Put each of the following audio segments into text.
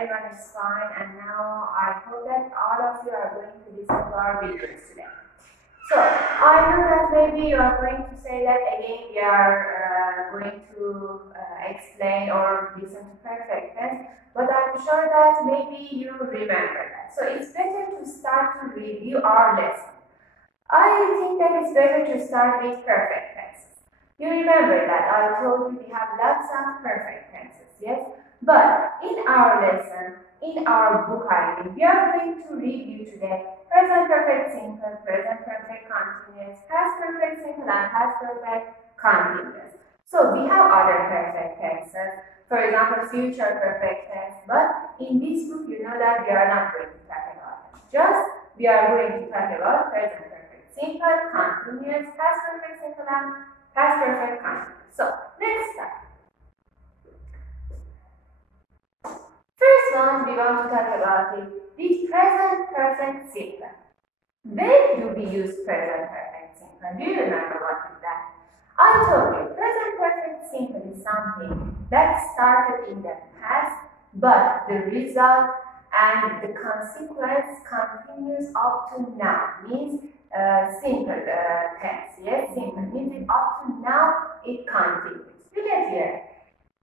everyone is fine, and now I hope that all of you are going to listen to our videos today. So, I know that maybe you are going to say that again we are going to explain or listen to perfect tense, but I'm sure that maybe you remember that. So, it's better to start to review our lesson. I think that it's better to start with perfect tenses. You remember that I told you we have lots of perfect tenses, yes? But in our lesson, in our book item, we are going to review today present perfect simple, present perfect continuous, past perfect simple, and past perfect continuous. So we have other perfect tenses, for example, future perfect tense, but in this book you know that we are not going to talk about them. Just we are going to talk about present perfect simple, continuous, past perfect simple, and past perfect continuous. So let's start. First one, we want to talk about it with present perfect simple. When do we use present perfect simple? Do you remember what is that? I told you, present perfect simple is something that started in the past, but the result and the consequence continues up to now. Means simple tense. Yes, simple means it up to now it continues. Look at here.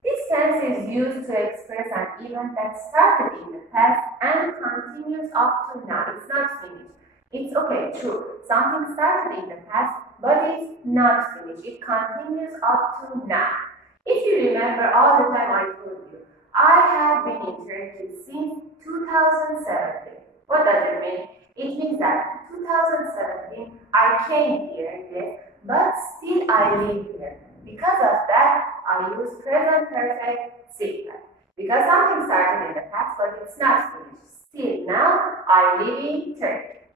This tense is used to express an event that started in the past and continues up to now. It's not finished. It's okay, true. Something started in the past, but it's not finished. It continues up to now. If you remember, all the time I told you, I have been in Turkey since 2017. What does it mean? It means that in 2017, I came here, yes, but still I live here. Because of that, I use present perfect simple. Because something started in the past, but it's not finished. Still now, I live in Turkey.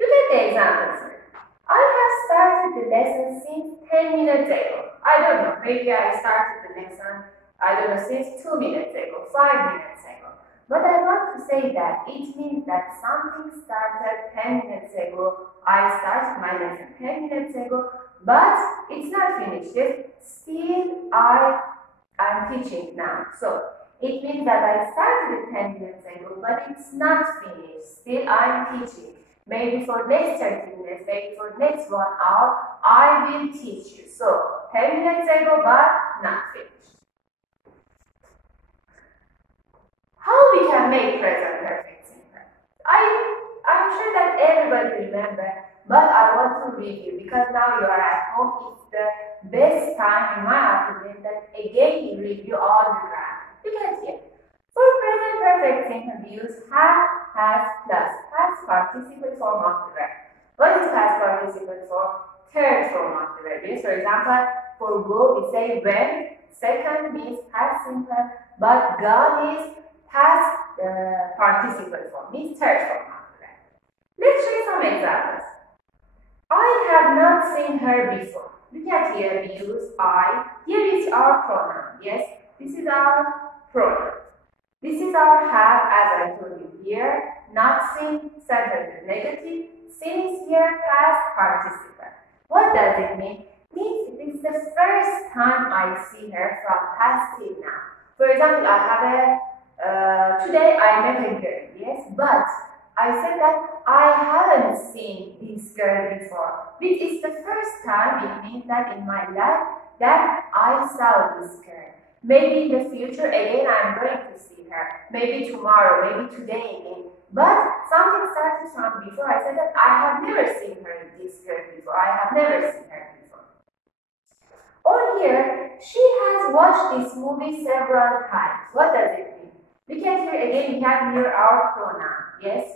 Look at the examples here. I have started the lesson since 10 minutes ago. I don't know, maybe I started the lesson, I don't know, since 2 minutes ago, 5 minutes ago. But I want to say that it means that something started 10 minutes ago. I started my lesson 10 minutes ago, but it's not finished yet. Still, I'm teaching now. So, it means that I started 10 minutes ago, but it's not finished. Still, I'm teaching. Maybe for next 30 minutes, maybe for next 1 hour, I will teach you. So, 10 minutes ago, but not finished. How we can make present perfect simple? I'm sure that everybody remember, but I want to review because now you are at home. It's the best time, in my opinion, that again you review all the grammar. Look at here. For present perfect simple, we use have, has, plus past participle form of the verb. What is past participle form? Third form of the verb. Yes, for example, for go we say went. Second means past simple, but gone is past participle form, means third form of the verb. Let's show some examples. I have not seen her before. Look at here, we use I. Here is our pronoun. Yes, this is our pronoun. This is our have, as I told you here. Not seen, sentence is negative. Seen is here, past participle. What does it mean? It means it is the first time I see her from past till now. For example, I have today I met a girl, yes, but I said that I haven't seen this girl before. Which is the first time, it means that in my life that I saw this girl. Maybe in the future again I'm going to see her. Maybe tomorrow, maybe today again. But something started from before. I said that I have never seen her, this girl before. I have never seen her before. Or here, she has watched this movie several times. What does it mean? Look at here again, we have here our pronoun. Yes?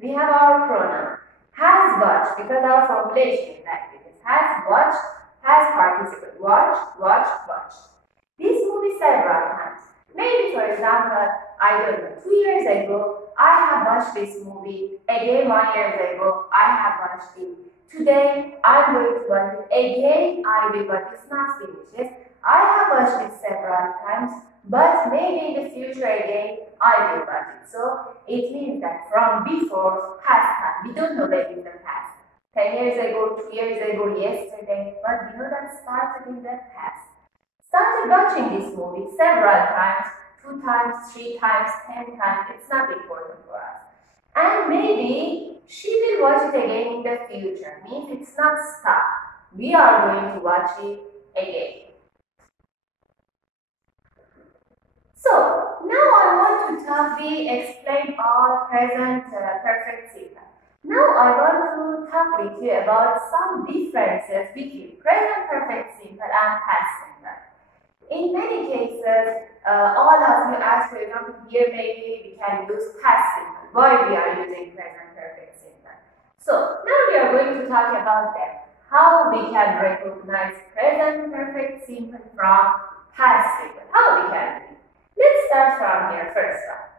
We have our pronoun. Has watched, because our formulation is like this. Has watched, has participle. Watch, watch, watch. This movie several times. Maybe, for example, I don't know, 2 years ago, I have watched this movie. Again, 1 year ago, I have watched it. Today, I'm going to watch it. Again, I will, but it's not finished. Yes? I have watched it several times, but maybe in the future again, I will watch it. So, it means that from before, past time. We don't know that in the past. 10 years ago, 2 years ago, yesterday, but we know that started in the past. started watching this movie several times, 2 times, 3 times, 10 times, it's not important for us. And maybe she will watch it again in the future, means it's not stuck. We are going to watch it again. So, now I want to explain our present perfect simple. Now I want to talk with you about some differences between present perfect simple and past simple. In many cases, all of you ask, for example, here maybe we can use past simple. Why we are using present perfect simple? So now we are going to talk about that. How we can recognize present perfect simple from past simple. How we can do it. Let's start from here first one.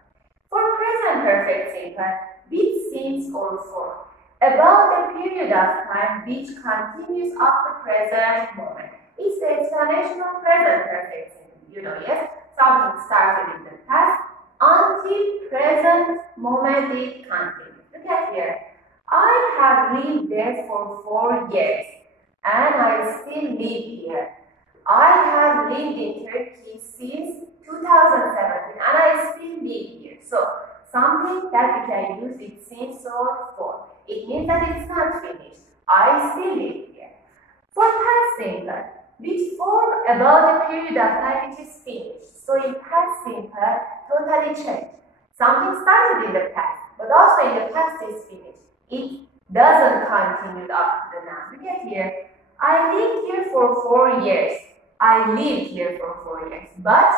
For present perfect simple, with since or for, about the period of time which continues up to present moment. It's the explanation of present perfect simple. You know, yes, something started in the past until present moment it continues. Look at here. I have lived there for 4 years and I still live here. I have lived in Turkey since 2017 and I still live here. So, something that we can use with since or for. It means that it's not finished. I still live here. For past simple, with for about a period of time which is finished. So in past simple, totally changed. Something started in the past, but also in the past is finished. It doesn't continue up to the now. Look at here. I lived here for 4 years. I lived here for 4 years, but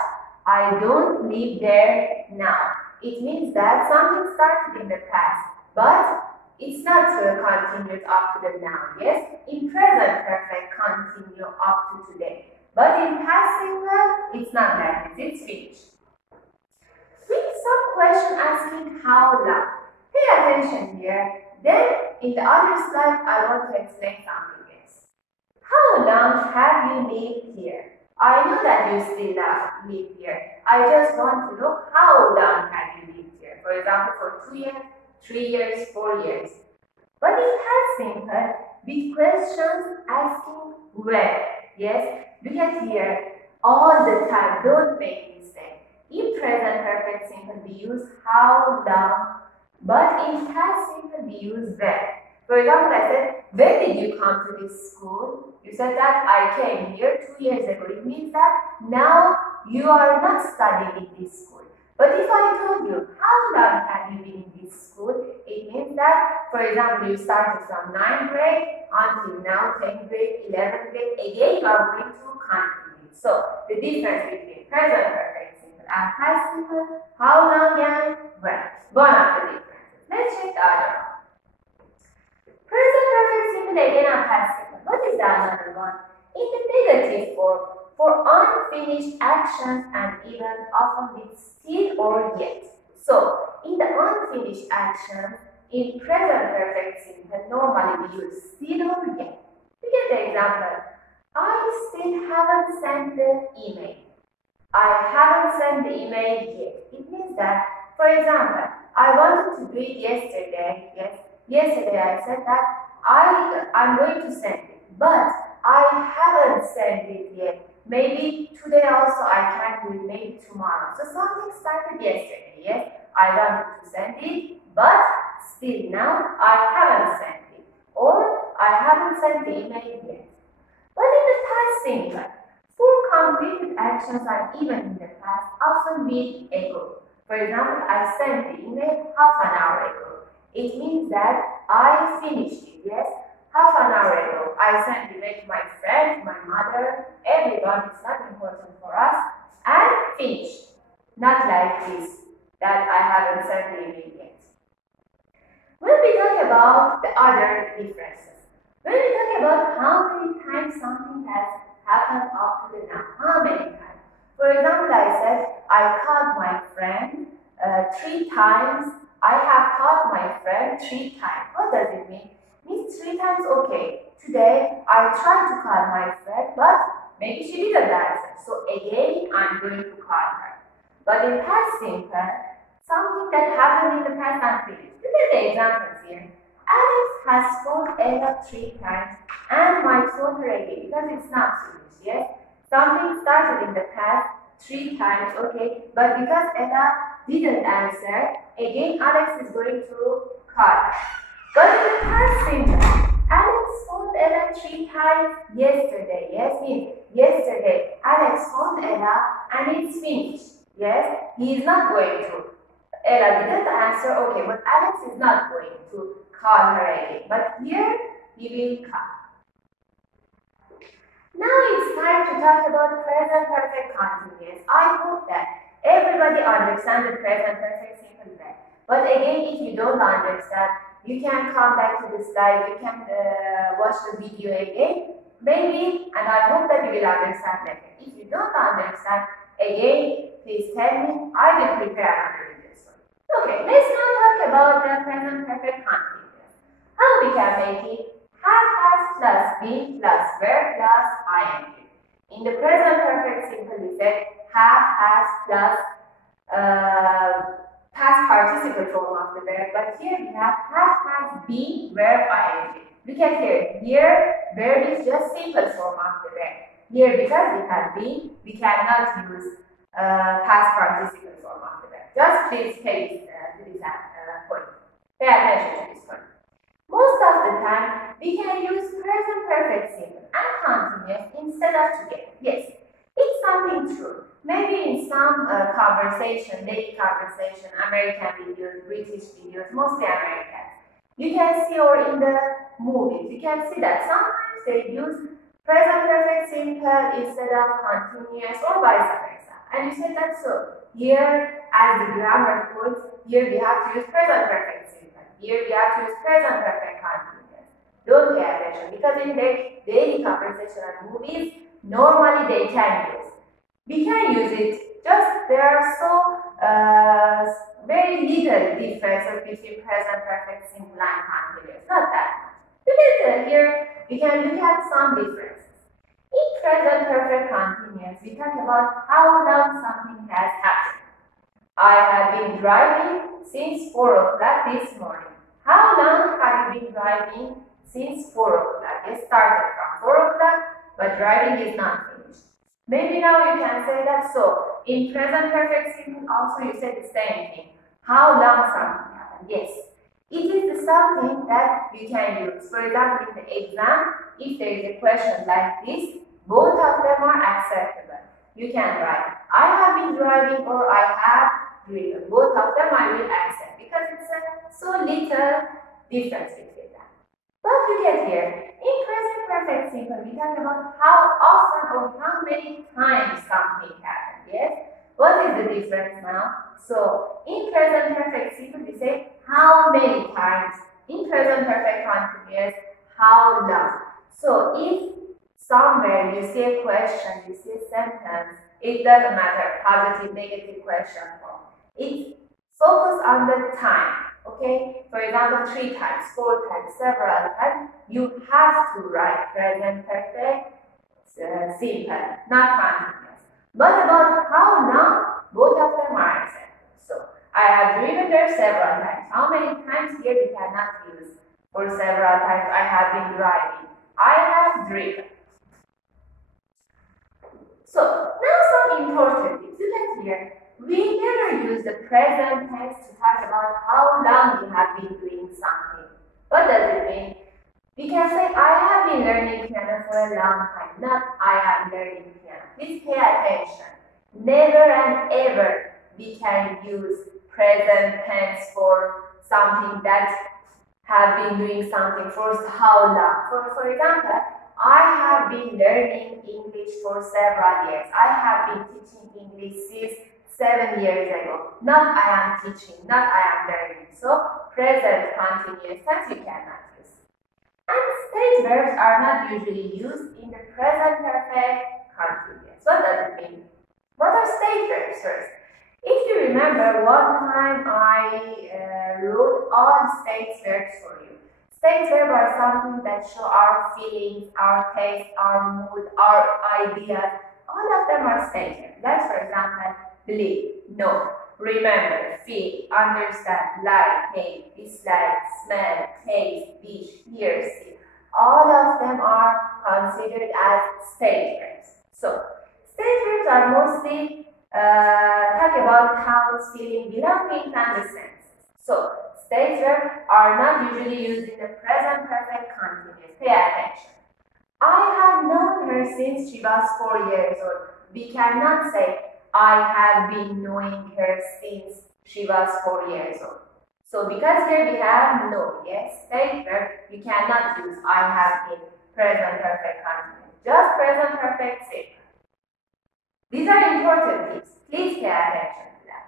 I don't live there now. It means that something started in the past, but it's not continued up to the now, yes? In present perfect, continue up to today. But in past simple, it's not like this, it's finished. With some question asking how long. Pay attention here. Then, in the other slide, I want to explain something else. How long have you lived here? I know that you still live here. I just want to know how long have you lived here. For example, for 2 years, 3 years, 4 years. But in past simple, with questions asking when. Yes, look at here. All the time, don't make mistake. In present perfect simple, we use how long. But in past simple, we use when. For example, I said, when did you come to this school? You said that I came here 2 years ago. It means that now you are not studying in this school. But if I told you, how long have you been in this school? It means that, for example, you started from 9th grade until now, 10th grade, 11th grade. Again, you are going to continue. So, the difference between present perfect simple and past simple, how long and when. One of the differences. Let's check the other one. Present perfect simple again and past simple. What is the another one? In the negative form, for unfinished actions and events often with still or yet. So, in the unfinished actions, in present perfect simple, normally we use still or yet. Look at the example. I still haven't sent the email. I haven't sent the email yet. It means that, for example, I wanted to do it yesterday. Yes, yesterday I said that I'm going to send it, but I haven't sent it yet. Maybe today also I can do it, maybe tomorrow. So something started yesterday, yes? I wanted to send it, but still now I haven't sent it. Or I haven't sent the email yet. But in the past simple, for completed actions and even in the past, often with ago. For example, I sent the email half an hour ago. It means that I finished it, yes? Half an hour ago, I sent the email to my friend, my mother, everyone. It's not important for us. And finished. Not like this, that I haven't sent the email yet. When we talk about the other differences, when we talk about how many times something has happened up to the now, how many times? For example, I said, I called my friend 3 times. I have called my friend 3 times. What does it mean? It means 3 times, okay. Today, I tried to call my friend, but maybe she didn't answer. So again, I'm going to call her. But in past simple, something that happened in the past and finished. Look at the examples here. Alex has phoned Ella 3 times and might phone her again because it's not finished, yes? Something started in the past 3 times, okay, but because Ella didn't answer, again Alex is going to call her. But in the past sentence, Alex phoned Ella 3 times yesterday. Yes, means yesterday Alex phoned Ella and it's finished. Yes, he is not going to. Ella didn't answer, okay, but Alex is not going to call her again. But here he will call. Now it's time to talk about present perfect continuous. I hope that everybody understands the present perfect simple verb. But again, if you don't understand, you can come back to the slide, you can watch the video again. Maybe, and I hope that you will understand better. If you don't understand, again, please tell me, I will prepare another video for you. Okay, let's now talk about the present perfect continuous. How we can make it? Have has plus be plus verb plus ing. In the present perfect simple, we said have has plus past participle form of the verb, but here we have has be verb ing. Look at here. Here, verb is just simple form of the verb. Here, because we have be, we cannot use past participle form of the verb. Just please pay this point. Pay attention to this point. Most of the time, we can use present perfect simple and continuous instead of together. Yes, it's something true. Maybe in some conversation, daily conversation, American videos, British videos, mostly Americans, you can see, or in the movies, you can see that sometimes they use present perfect simple instead of continuous or vice versa. And you say that so. Here, as the grammar puts, here we have to use present perfect simple. Here we have to use present perfect continuous. Don't pay attention because in their daily conversation and movies, normally they can use. We can use it, just there are so very little differences between present perfect simple and continuous. Not that much. Look at here, we can look at some differences. In present perfect continuous, we talk about how long something has happened. I have been driving since 4 o'clock this morning. How long have you been driving since 4 o'clock? It started from 4 o'clock, but driving is not finished. Maybe now you can say that so. In present perfect simple also you say the same thing. How long something happened? Yes. It is the something that you can use. For example, in the exam, if there is a question like this, both of them are acceptable. You can write, I have been driving or I have driven. Both of them I will accept because it's so little difference between them. But look at here. In present perfect simple, we talk about how often or how many times something happened. Yes? What is the difference now? So, in present perfect simple, we say how many times. In present perfect continuous, how long. So, if somewhere you see a question, you see a sentence, it doesn't matter, positive, negative question form. It focuses on the time. Okay, for example, 3 times, 4 times, several times, you have to write present perfect simple, not continuous. But about how long, both of them are accepted. So, I have driven there several times. How many times here we cannot use? For several times, I have been driving. I have driven. So, now some important things. Look at here. We never use the present tense to talk about how long we have been doing something. What does it mean? We can say, I have been learning piano for a long time, not I am learning piano. Please pay attention. Never and ever we can use present tense for something that have been doing something for how long. For example, I have been learning English for several years. I have been teaching English since 7 years ago. Not I am teaching, not I am learning. So, present continuous tense you cannot use. And state verbs are not usually used in the present perfect continuous. What does it mean? What are state verbs first? If you remember, one time I wrote all state verbs for you. State verbs are something that show our feelings, our taste, our mood, our ideas. All of them are state verbs. That's, for example, believe, know, remember, feel, understand, like, hate, dislike, smell, taste, wish, hear, see. All of them are considered as state verbs. So, stage verbs are mostly talk about thoughts, feeling, belonging, and the senses. So, stage verbs are not usually used in the present perfect continuous. Pay attention. I have known her since she was 4 years old. We cannot say, I have been knowing her since she was 4 years old. So, because here we have no, yes, stage verb, you cannot use I have been present perfect continuous. Just present perfect simple. These are important things. Please pay attention to that.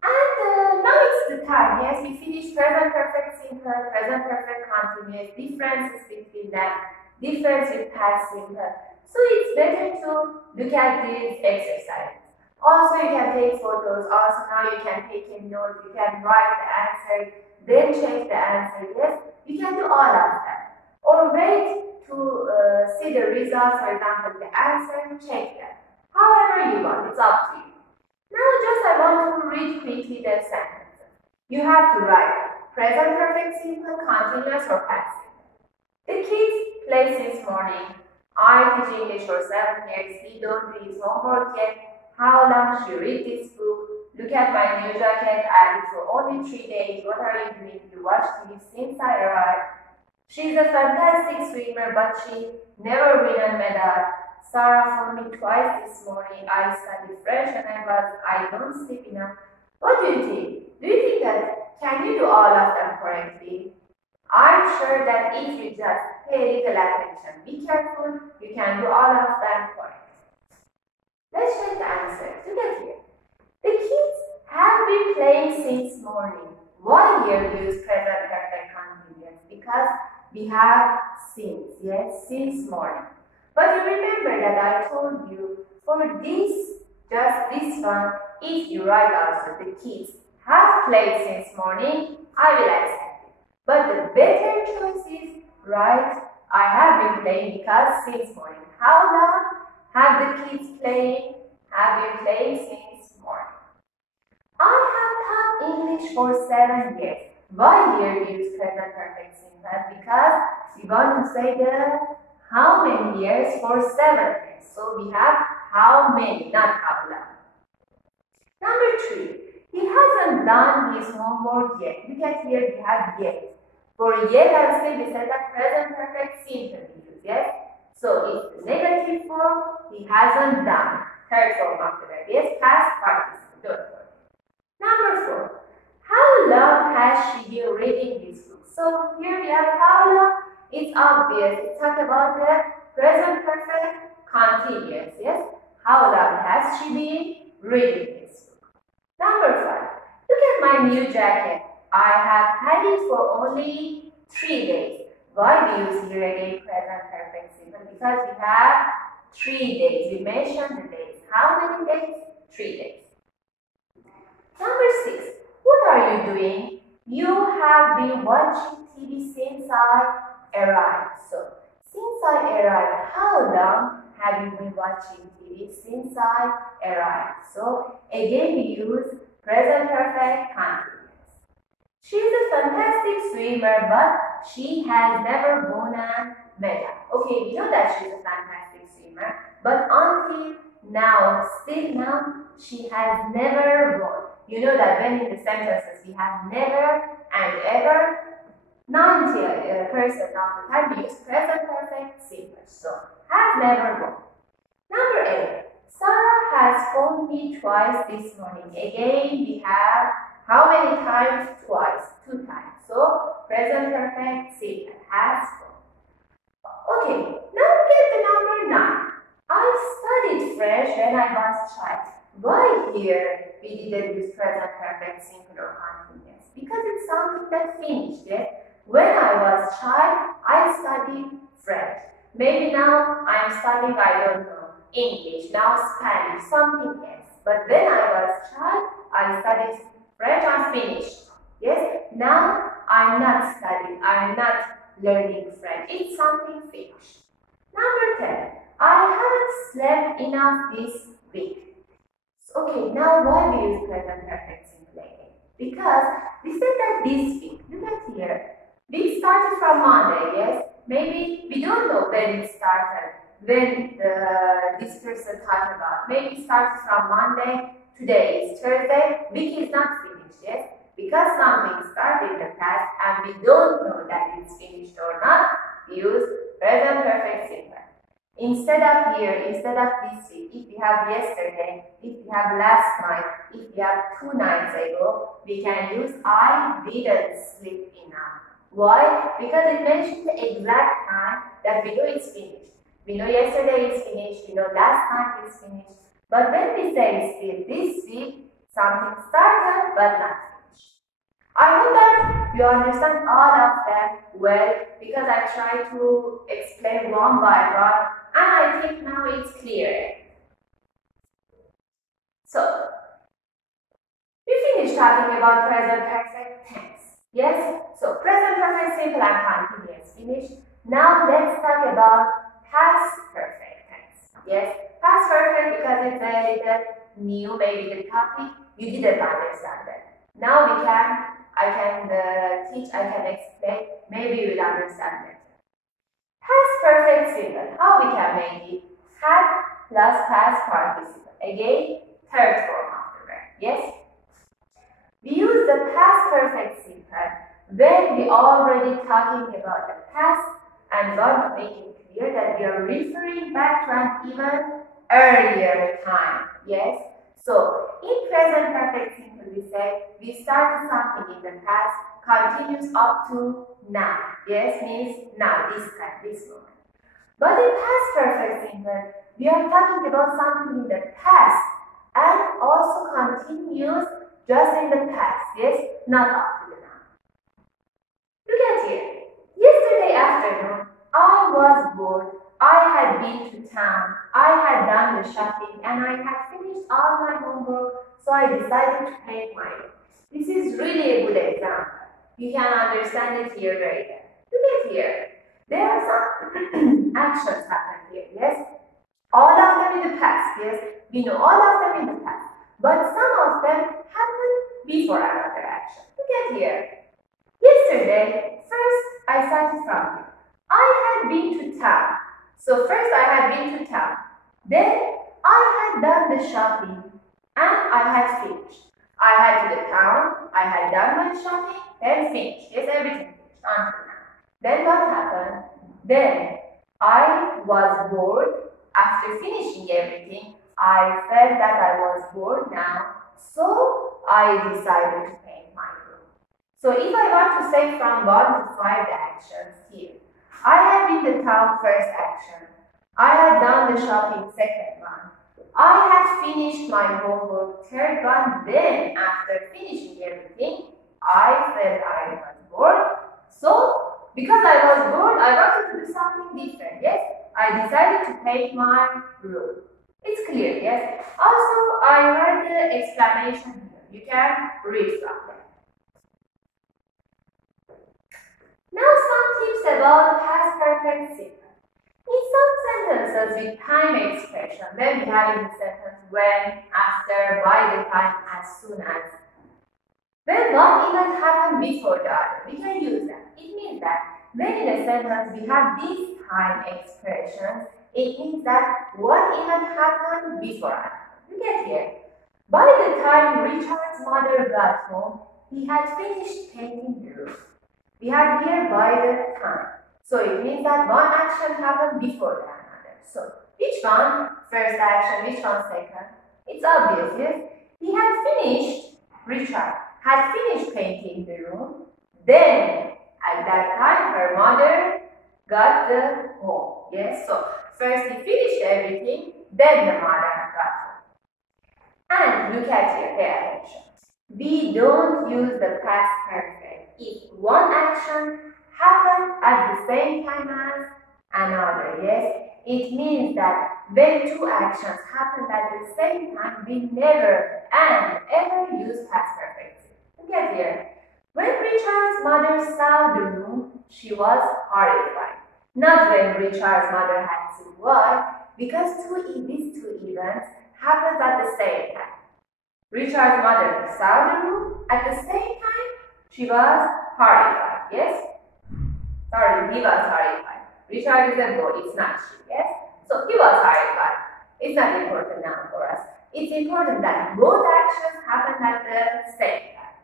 And now it's the time. Yes, we finished present perfect simple, present perfect continuous, differences between them, difference with past simple. So it's better to look at these exercises. Also, you can take photos. Also, now you can take a note. You can write the answer, then check the answer. Yes, you can do all of that. Or wait to see the results, for example, the answer, check them. However you want, it's up to you. Now just I want to read quickly the sentences. You have to write present perfect simple, continuous or past simple. The kids play since morning. I teach English for 7 years. He don't do his homework yet. How long should you read this book? Look at my new jacket. I had it for only 3 days. What are you doing? You watch TV since I arrived. She's a fantastic swimmer, but she never won a medal. Sarah phoned me twice this morning. I studied French and I don't sleep enough. What do you think? Do you think that can you do all of them correctly? I'm sure that if you just pay a little attention, be careful, you can do all of them correctly. Let's check the answer. Look at here. The kids have been playing since morning. Why here we use present perfect continuous? Because we have since, yes, since morning. But you remember that I told you for this, just this one, if you write also the kids have played since morning, I will accept it. But the better choice is write I have been playing because since morning. How long have the kids playing? Have been playing since morning. I have taught English for 7 years. Why here we use present perfect simple? Because we want to say the how many years for 7 years. So we have how many, not how long. Number 3. He hasn't done his homework yet. Look at here we have yet. For yet I say we said that present perfect simple we use, yes? So it's the negative form, he hasn't done. Third form of the verb, yes? Past participle, don't worry. Number 4. How long has she been reading this book? So here we have how long. It's obvious. It's talk about the present perfect continuous. Yes? How long has she been reading this book? Number 5. Look at my new jacket. I have had it for only 3 days. Why do you use here again present perfect simple? Because we have 3 days. We mentioned the days. How many days? 3 days. Number 6. What are you doing? You have been watching TV since I arrived. So, since I arrived, how long have you been watching TV? Since I arrived. So, again we use present perfect continuous. She is a fantastic swimmer, but she has never won a medal. Okay, we know that she is a fantastic swimmer, but until now, still now, she has never won. You know that when in the sentences we have never and ever, 90% of the time we use present perfect simple. So, has never won. Number 8. Sarah has phoned me twice this morning. Again, we have how many times? Twice. 2 times. So, present perfect simple. Has phoned. Okay, now get the number 9. I studied French when I was child. Why here we didn't use present perfect simple or continuous? Because it's something that finished, yes? When I was child, I studied French. Maybe now I'm studying, I don't know, English, now Spanish, something else. But when I was child, I studied French, I'm finished. Yes? Now I'm not studying, I'm not learning French. It's something finished. Number 10. I haven't slept enough this week. Okay, now why we use present perfect simple again? Because we said that this week, look at here, we started from Monday, yes? Maybe we don't know when it started. when this person talked about. Maybe starts from Monday, today is Thursday, week is not finished yet. Because something started in the past and we don't know that it's finished or not, we use present perfect simple. Instead of here, instead of this week, if we have yesterday, if we have last night, if we have 2 nights ago, we can use I didn't sleep enough. Why? Because it mentions the exact time that we know it's finished. We know yesterday is finished, we know last night is finished. But when we say still this week, something started but not finished. I hope that you understand all of them well because I try to explain one by one and I think now it's clear. So, we finished talking about present perfect tense. Yes? So, present perfect simple and continuous finished. Now let's talk about past perfect tense. Yes? Past perfect because it's a little new, maybe the topic you didn't understand it. Now I can teach, I can explain, maybe you will understand it. Past perfect simple, how we can make it? Had plus past participle. Again, third form of the verb. Yes? We use the past perfect simple when we already talking about the past and want to make it clear that we are referring back to an even earlier time. Yes? So, in present perfect simple we say we started something in the past, continues up to now. Yes, means now, this time, this moment. But in past perfect simple, we are talking about something in the past and also continues just in the past. Yes, not up to the now. Look at here. Yesterday afternoon, I was bored. I had been to town, I had done the shopping, and I had finished all my homework, so I decided to paint my room. This is really a good example. You can understand it here very well. Look at here. There are some actions happen here, yes? All of them in the past, yes? We know all of them in the past. But some of them happen before another action. Look at here. Yesterday, first I started from here. I had been to town. So first I had been to town, then I had done the shopping and I had finished. I had to the town, I had done my shopping, then finished. Yes, everything finished until now. Then what happened? Then I was bored. After finishing everything, I felt that I was bored now, so I decided to paint my room. So if I want to say from 1 to 5 the actions here, I had been to town, first action. I had done the shopping, second one. I had finished my homework, third one. Then, after finishing everything, I felt I was bored. So, because I was bored, I wanted to do something different. Yes, I decided to paint my room. It's clear, yes? Also, I write the explanation here. You can read from there. Now some tips about past perfect simple. In some sentences with time expression, when we have in the sentence when, after, by the time, as soon as. When one event happened before the other, we can use that. It means that when in a sentence we have these time expressions, it means that one event happened before another. Look at here. By the time Richard's mother got home, he had finished painting the room. We have here by the time. So it means that one action happened before another. So which one? First action, which one second? It's obvious, yes? He had finished, Richard had finished painting the room. Then at that time her mother got the home. Yes? So first he finished everything, then the mother got home. And look at here, pay attention. We don't use the past perfect if one action happened at the same time as another. Yes, it means that when two actions happen at the same time, we never and ever use past perfect. Look at here. When Richard's mother saw the room, she was horrified. Not when Richard's mother had to. Why? Because these two events happened at the same time. Richard's mother saw the room. At the same time, she was horrified. Yes? Sorry, he was horrified. Richard is a boy, it's not she. Yes? So he was hired, but it's not important now for us. It's important that both actions happen at the same time.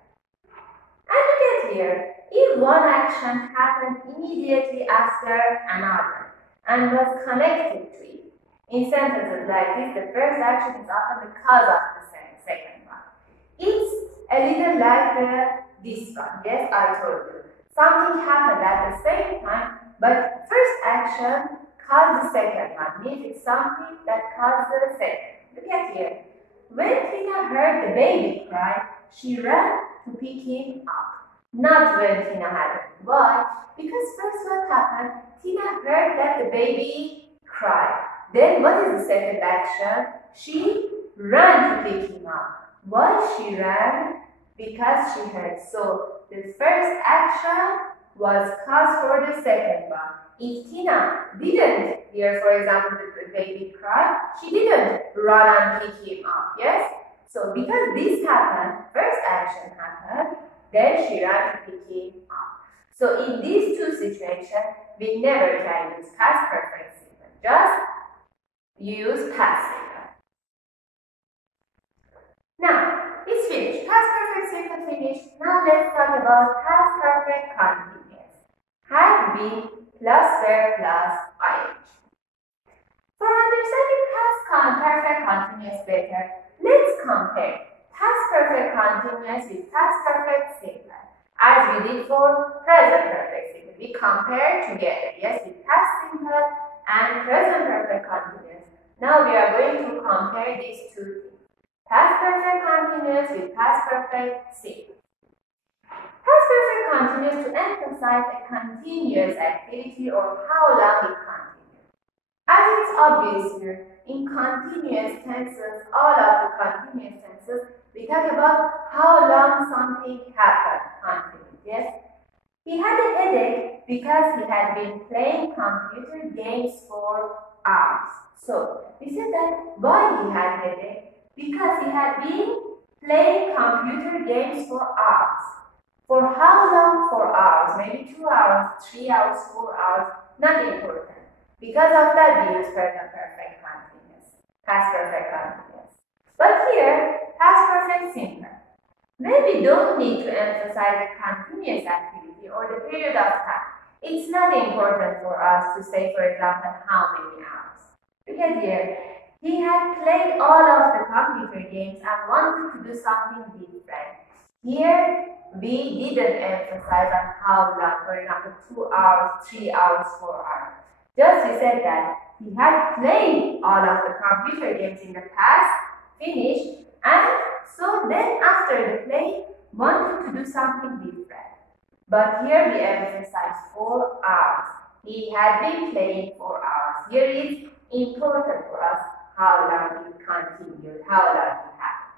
And look at here, if one action happened immediately after another and was connected to it, in sentences like this, the first action is often the cause of the second one. It's a little like this one. Yes, I told you. Something happened at the same time, but first action caused the second one. Means it's something that caused the second. Look at here. When Tina heard the baby cry, she ran to pick him up. Not when Tina had it. Why? Because first what happened? Tina heard that the baby cried. Then what is the second action? She ran to pick him up. Why she ran? Because she heard. So the first action was cause for the second one. If Tina didn't hear, for example, the baby cry, she didn't run and pick him up. Yes? So because this happened, first action happened, then she ran to pick him up. So in these two situations, we never can use past perfect simple. Just use past simple. Now, it's finished. Past perfect simple finished. Now let's talk about past perfect continuous. Had been plus verb plus ing. For understanding past perfect continuous better, let's compare past perfect continuous with past perfect simple. As we did for present perfect simple. We compare together, yes, with past simple and present perfect continuous. Now we are going to compare these two things. Past perfect continuous with past perfect simple. Past perfect continuous to emphasize a continuous activity or how long it continues. As it's obvious here, in continuous tenses, all of the continuous tenses, we talk about how long something happened continuous. Yes? He had a headache because he had been playing computer games for hours. So, we said that why he had a headache? Because he had been playing computer games for hours. For how long? For hours. Maybe 2 hours, 3 hours, 4 hours. Not important. Because of that, we use present perfect continuous. Past perfect continuous. But here, past perfect simple. When we don't need to emphasize a continuous activity or the period of time, it's not important for us to say, for example, how many hours. Look at here. He had played all of the computer games and wanted to do something different. Here, we didn't emphasize on how long, for example, 2 hours, 3 hours, 4 hours. Just we said that he had played all of the computer games in the past, finished, and so then after the play, wanted to do something different. But here we emphasize 4 hours. He had been playing 4 hours. Here it is important for us how long it continued, how long it happened.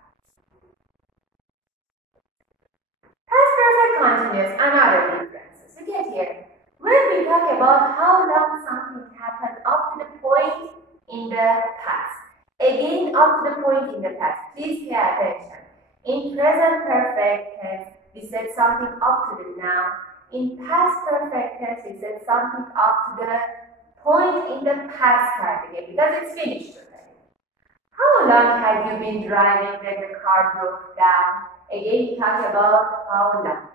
Past perfect continuous, another differences. Look at here. When we talk about how long something happened up to the point in the past. Again, up to the point in the past. Please pay attention. In present perfect tense, we said something up to the now. In past perfect tense, we said something up to the point in the past time again, because it's finished already. How long had you been driving when the car broke down? Again, we talk about how long.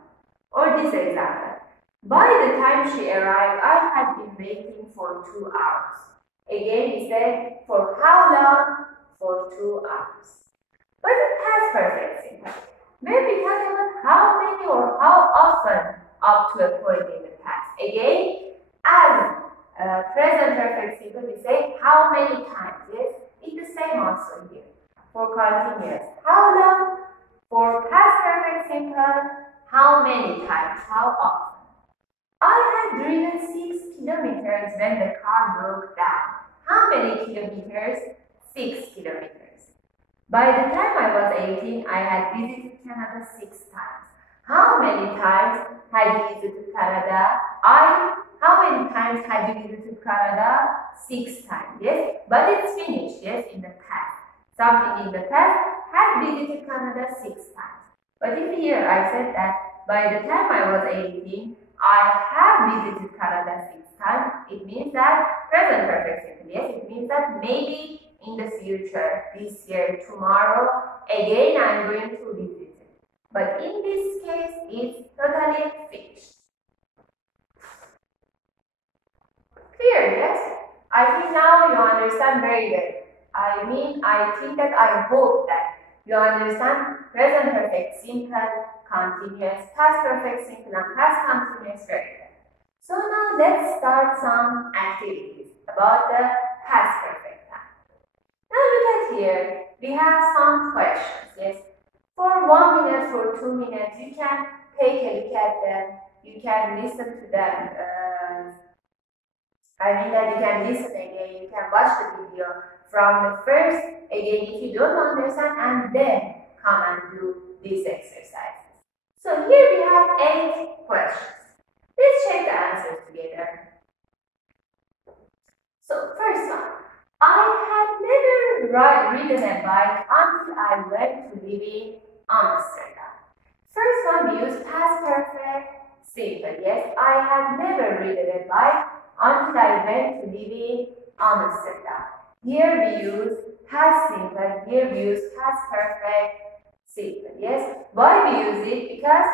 Or this example. By the time she arrived, I had been waiting for 2 hours. Again, we said, for how long? For 2 hours. But in past perfect simple, when we talk about how many or how often up to a point in the past. Again, as present perfect simple, we say how many times. Yes, it's the same also here for continuous. How long? For past perfect simple, how many times? How often? I had driven 6 kilometers when the car broke down. How many kilometers? 6 kilometers. By the time I was 18, I had visited Canada 6 times. How many times had you visited Canada? How many times had you visited Canada? 6 times, yes? But it's finished, yes, in the past. Something in the past had visited Canada 6 times. But if here I said that by the time I was 18, I have visited Canada 6 times, it means that present perfect simple, Yes, it means that maybe in the future, this year, tomorrow, again I'm going to visit it. But in this case, it's totally fixed. Clear, yes? I think now you understand very well. I think that I hope that you understand present perfect simple, continuous, past perfect simple, and past continuous very well. So now let's start some activities about the past perfect time. Now look at here. We have some questions. Yes. For 1 minute, for 2 minutes, you can take a look at them. You can listen to them. That you can listen again. You can watch the video from the first again if you don't understand, and then come and do these exercises. So here we have 8 questions. Let's check the answers together. So first one, I had never ridden a bike until I went to live in Amsterdam. First one, we use past perfect simple. Yes, I had never ridden a bike until I went to live in Amsterdam. Here we use past simple. Here we use past perfect simple. Yes, why we use it? Because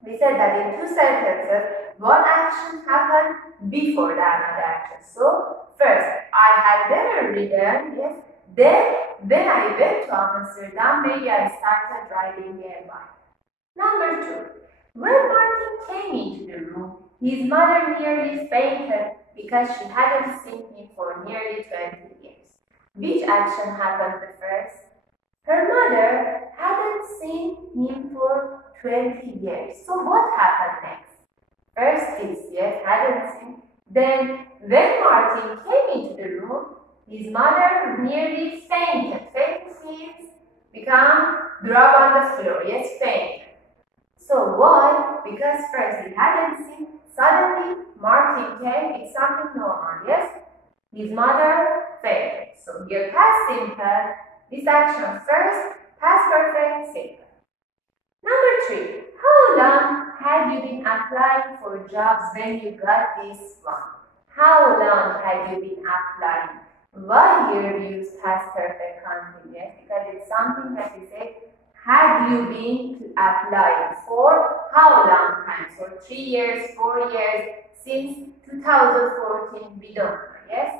we said that in 2 sentences, one action happened before the another action. So, first, I had never ridden, yes. Then, when I went to Amsterdam, maybe I started riding a bike. Number 2, when Martin came into the room, his mother nearly fainted because she hadn't seen him for nearly 20 years. Which action happened first? Her mother hadn't seen him for 20 years. So what happened next? First is, yes, hadn't seen. Then, when Martin came into the room, his mother nearly fainted. Fainted means become drop on the floor. Yes, fainted. So why? Because first he hadn't seen. Suddenly, Martin came. It's something normal. Yes, his mother fainted. So here, past simple. This action first, past perfect simple. Number 3, how long had you been applying for jobs when you got this one? How long had you been applying? Why here we use past perfect continuous? Because it's something that we say, had you been applying for how long time? For 3 years, 4 years, since 2014, we don't know, yes?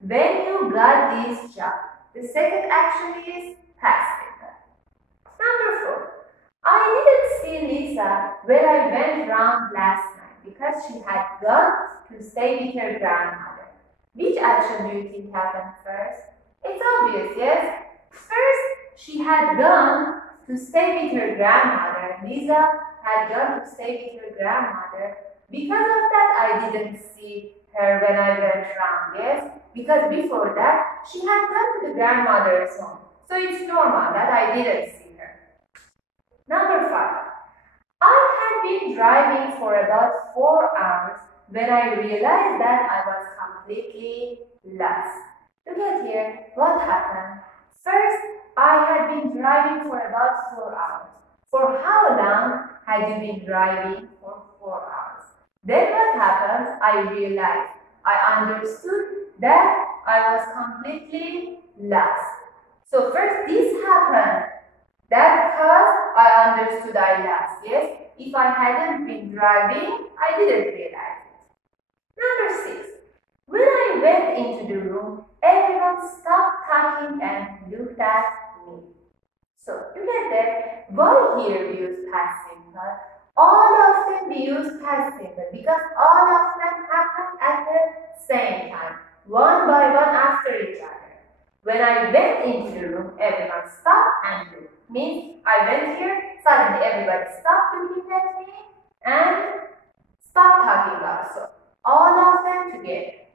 When you got this job. The second action is past simple. Number 4. I didn't see Lisa when I went round last night because she had gone to stay with her grandmother. Which action do you think happened first? It's obvious, yes? First, she had gone to stay with her grandmother. Lisa had gone to stay with her grandmother. Because of that, I didn't see her when I went round, yes? Because before that, she had gone to the grandmother's home. So it's normal that I didn't see her. Number 5. I had been driving for about 4 hours when I realized that I was completely lost. Look at here, what happened? First, I had been driving for about 4 hours. For how long had you been driving? For 4 hours. Then what happened? I realized, I understood that I was completely lost. So first this happened. That caused I understood I lost. Yes, if I hadn't been driving, I didn't realize it. Number 6. When I went into the room, everyone stopped talking and looked at me. So look at that. Why here we use past simple? All of them we use past simple because all of them happened at the same time, one by one after each other. When I went into the room, everyone stopped and looked. Means I went here, suddenly everybody stopped looking at me and stopped talking also. All of them together.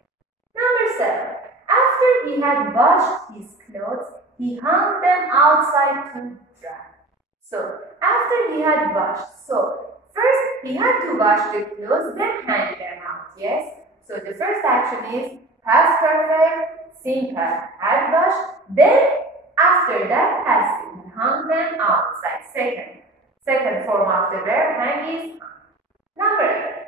Number 7. After he had washed his clothes, he hung them outside to dry. So, after he had washed, so first he had to wash the clothes, then hang them out, yes? So, the first action is past perfect, simple, had washed, then after that, past simple, hung them outside. Second form of the verb, hang is hung. Number 8.